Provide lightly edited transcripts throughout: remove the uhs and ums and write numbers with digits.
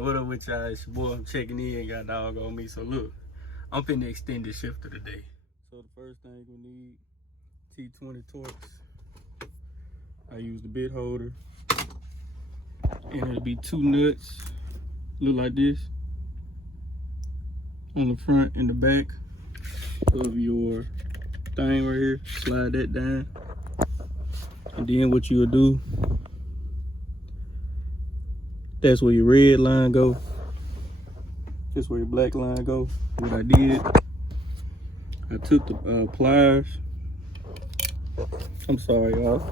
What up with y'all? It's your boy. I'm checking in. Got dog on me. So look, I'm finna extend this shift of the day. So the first thing we need, T20 Torx. I use the bit holder. And it'll be 2 nuts. Look like this. On the front and the back of your thing right here. Slide that down. And then what you'll do, that's where your red line go. That's where your black line go. What I did, I took the pliers. I'm sorry, y'all.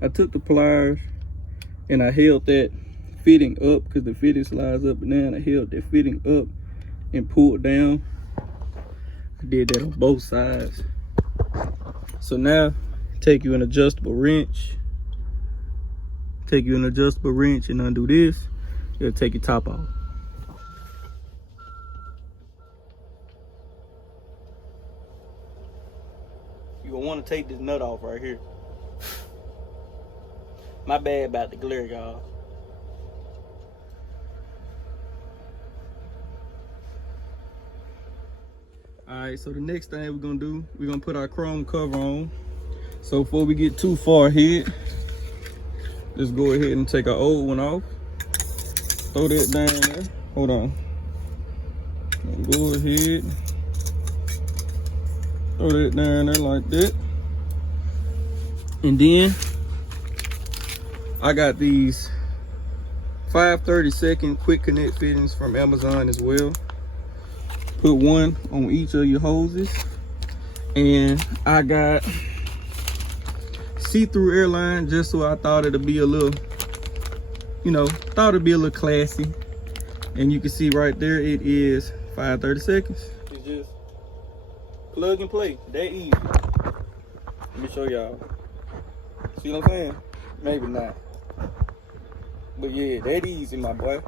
I took the pliers and I held that fitting up because the fitting slides up and down. I held that fitting up and pulled down. I did that on both sides. So now, take you an adjustable wrench. Take you an adjustable wrench and undo this. It'll take your top off. You're gonna want to take this nut off right here. My bad about the glare, y'all. Alright, so the next thing we're gonna do, we're gonna put our chrome cover on. So before we get too far ahead, let's go ahead and take our old one off. Throw that down there. Hold on. Go ahead. Throw that down there like that. And then I got these 5/32 quick connect fittings from Amazon as well. Put one on each of your hoses. And I got see-through airline just so I thought it'd be a little, classy. And you can see right there it is 5/32. It's just plug and play, that easy. Let me show y'all. See what I'm saying? Maybe not. But yeah, that easy, my boy.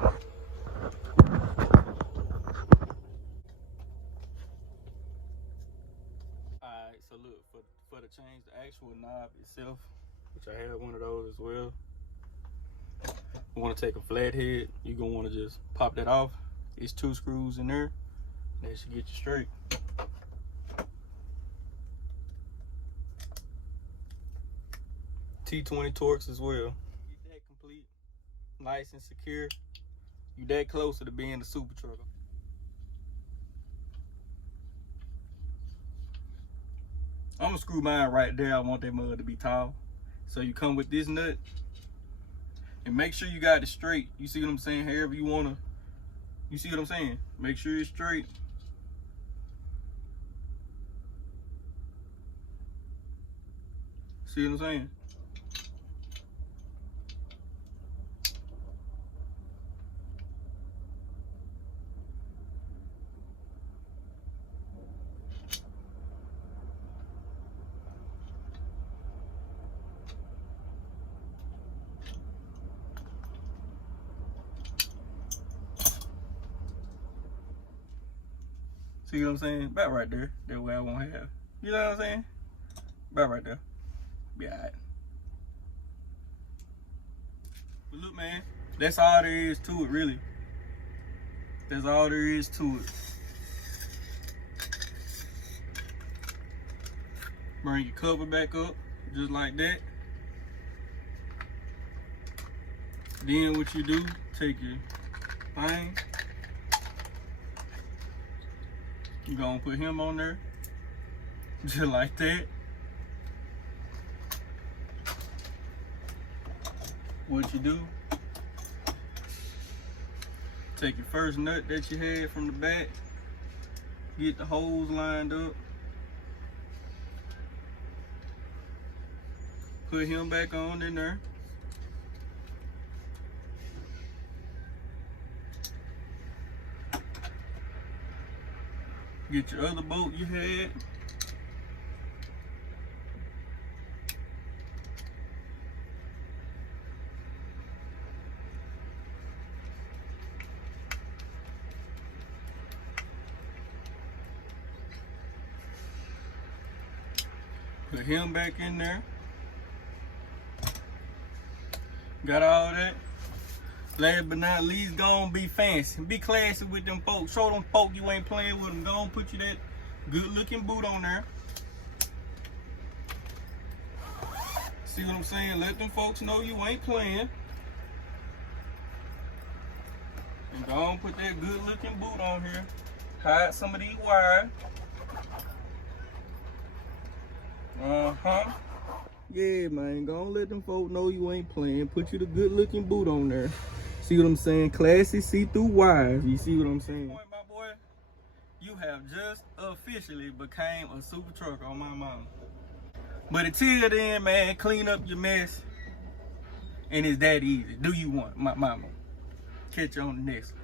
Alright, so look, for the change, the actual knob itself, which I have one of those as well. You want to take a flathead, you're going to want to just pop that off. It's 2 screws in there. That should get you straight. T20 Torx as well. Get that complete, nice and secure. You that closer to being the super trucker. I'm gonna screw mine right there. I want that mud to be tall. So you come with this nut and make sure you got it straight. You see what I'm saying? However you wanna, you see what I'm saying? Make sure it's straight. See what I'm saying? See what I'm saying? About right there. That way I won't have. You know what I'm saying? About right there. Be alright. But look, man, that's all there is to it, really. That's all there is to it. Bring your cover back up, just like that. Then what you do, take your thing. You're gonna put him on there, just like that. What you do, take your first nut that you had from the back, get the holes lined up, put him back on in there. Get your other bolt you had. Put him back in there. Got all that. Last but not least, go on be fancy. Be classy with them folks. Show them folk you ain't playing with them. Go on put you that good looking boot on there. See what I'm saying? Let them folks know you ain't playing. And go on put that good looking boot on here. Hide some of these wires. Yeah, man. Go on let them folks know you ain't playing. Put you the good looking boot on there. See what I'm saying? Classy see-through wires. You see what I'm saying? My boy, you have just officially became a super trucker on my mama. But until then, man, clean up your mess. And it's that easy. Do you want my mama? Catch you on the next one.